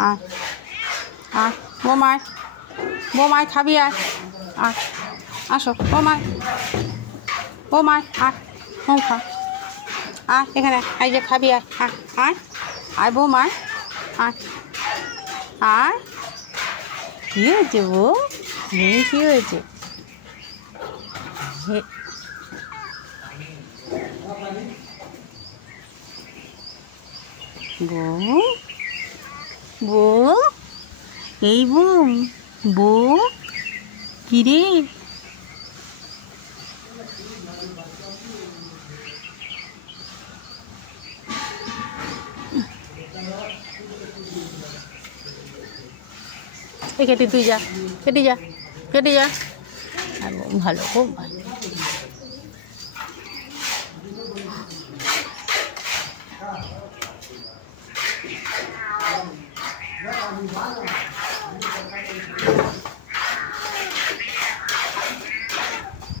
আয় আয় বোমায় বোমায় খাবি আয় আয় আসো বোমায় বোমায় আয় বোম খা আয় এখানে এই যে খাবি আয় আয় আয় আয় বোমায় আয় আয় কী হয়েছে বো কী হয়েছে বউ বউ এই বউ বউ কিরে এই কেটে তুই যা কেটে যা কেটে যা ভালো খুব ভালো